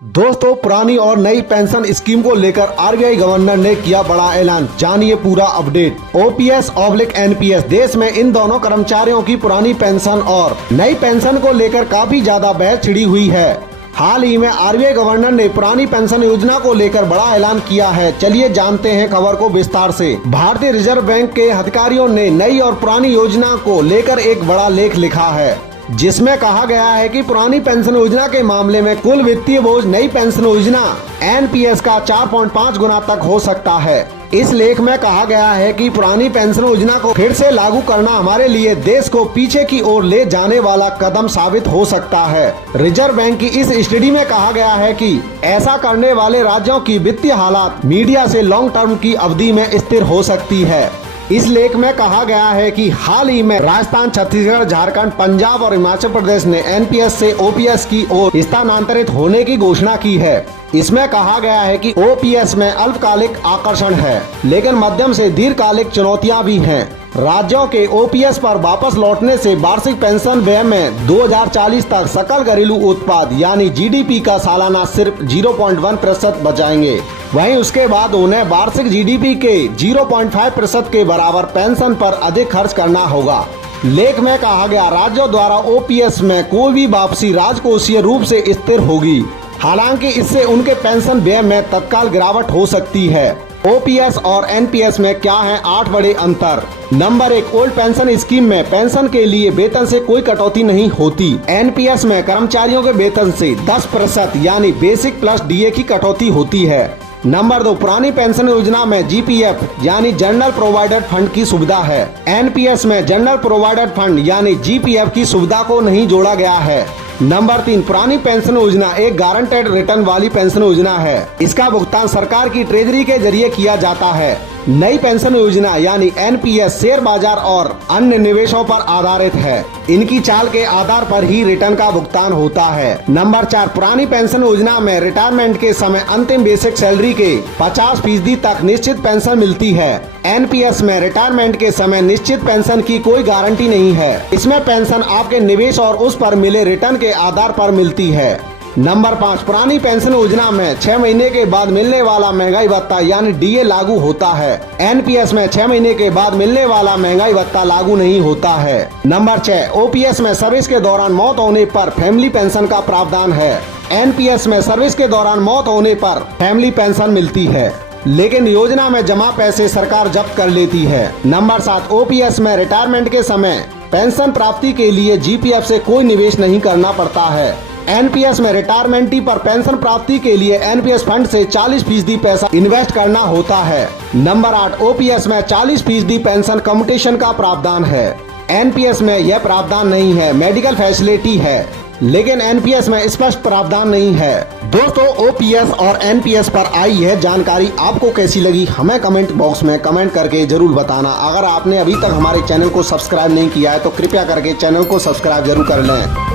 दोस्तों, पुरानी और नई पेंशन स्कीम को लेकर आरबीआई गवर्नर ने किया बड़ा ऐलान। जानिए पूरा अपडेट। ओपीएस ऑब्लिक एनपीएस, देश में इन दोनों कर्मचारियों की पुरानी पेंशन और नई पेंशन को लेकर काफी ज्यादा बहस छिड़ी हुई है। हाल ही में आरबीआई गवर्नर ने पुरानी पेंशन योजना को लेकर बड़ा ऐलान किया है। चलिए जानते हैं खबर को विस्तार से। भारतीय रिजर्व बैंक के अधिकारियों ने नई और पुरानी योजना को लेकर एक बड़ा लेख लिखा है, जिसमें कहा गया है कि पुरानी पेंशन योजना के मामले में कुल वित्तीय बोझ नई पेंशन योजना एनपीएस का 4.5 गुना तक हो सकता है। इस लेख में कहा गया है कि पुरानी पेंशन योजना को फिर से लागू करना हमारे लिए देश को पीछे की ओर ले जाने वाला कदम साबित हो सकता है। रिजर्व बैंक की इस स्टडी में कहा गया है कि ऐसा करने वाले राज्यों की वित्तीय हालात मीडिया से लॉन्ग टर्म की अवधि में स्थिर हो सकती है। इस लेख में कहा गया है कि हाल ही में राजस्थान, छत्तीसगढ़, झारखंड, पंजाब और हिमाचल प्रदेश ने एनपीएस से ओपीएस की ओर स्थानांतरित होने की घोषणा की है। इसमें कहा गया है कि ओपीएस में अल्पकालिक आकर्षण है, लेकिन मध्यम से दीर्घकालिक चुनौतियां भी हैं। राज्यों के ओपीएस पर वापस लौटने से वार्षिक पेंशन व्यय में 2040 तक सकल घरेलू उत्पाद यानी जीडीपी का सालाना सिर्फ 0.1% बचाएंगे। वहीं उसके बाद उन्हें वार्षिक जीडीपी के 0.5% के बराबर पेंशन पर अधिक खर्च करना होगा। लेख में कहा गया, राज्यों द्वारा ओपीएस में कोई भी वापसी राजकोषीय रूप से स्थिर होगी। हालांकि इससे उनके पेंशन व्यय में तत्काल गिरावट हो सकती है। ओपीएस और एनपीएस में क्या है 8 बड़े अंतर। नंबर 1, ओल्ड पेंशन स्कीम में पेंशन के लिए वेतन से कोई कटौती नहीं होती। एनपीएस में कर्मचारियों के वेतन से 10% यानी बेसिक प्लस डीए की कटौती होती है। नंबर 2, पुरानी पेंशन योजना में जीपीएफ यानी जनरल प्रोवाइडेड फंड की सुविधा है। एनपीएस में जनरल प्रोवाइडेड फंड यानी जीपीएफ की सुविधा को नहीं जोड़ा गया है। नंबर 3, पुरानी पेंशन योजना एक गारंटेड रिटर्न वाली पेंशन योजना है। इसका भुगतान सरकार की ट्रेजरी के जरिए किया जाता है। नई पेंशन योजना यानी एनपीएस शेयर बाजार और अन्य निवेशों पर आधारित है। इनकी चाल के आधार पर ही रिटर्न का भुगतान होता है। नंबर 4, पुरानी पेंशन योजना में रिटायरमेंट के समय अंतिम बेसिक सैलरी के 50% तक निश्चित पेंशन मिलती है। एनपीएस में रिटायरमेंट के समय निश्चित पेंशन की कोई गारंटी नहीं है। इसमें पेंशन आपके निवेश और उस पर मिले रिटर्न के आधार पर मिलती है। नंबर 5, पुरानी पेंशन योजना में 6 महीने के बाद मिलने वाला महंगाई भत्ता यानी डीए लागू होता है। एनपीएस में 6 महीने के बाद मिलने वाला महंगाई भत्ता लागू नहीं होता है। नंबर 6, ओपीएस में सर्विस के दौरान मौत होने पर फैमिली पेंशन का प्रावधान है। एनपीएस में सर्विस के दौरान मौत होने पर फैमिली पेंशन मिलती है, लेकिन योजना में जमा पैसे सरकार जब्त कर लेती है। नंबर 7, ओपीएस में रिटायरमेंट के समय पेंशन प्राप्ति के लिए जीपीएफ से कोई निवेश नहीं करना पड़ता है। एनपीएस में रिटायरमेंटी पर पेंशन प्राप्ति के लिए एनपीएस फंड से 40% पैसा इन्वेस्ट करना होता है। नंबर 8, ओपीएस में 40% पेंशन कम्यूटेशन का प्रावधान है। एनपीएस में यह प्रावधान नहीं है। मेडिकल फैसिलिटी है, लेकिन एनपीएस में स्पष्ट प्रावधान नहीं है। दोस्तों, ओपीएस और एनपीएस पर आई यह जानकारी आपको कैसी लगी, हमें कमेंट बॉक्स में कमेंट करके जरूर बताना। अगर आपने अभी तक हमारे चैनल को सब्सक्राइब नहीं किया है तो कृपया करके चैनल को सब्सक्राइब जरूर कर लें।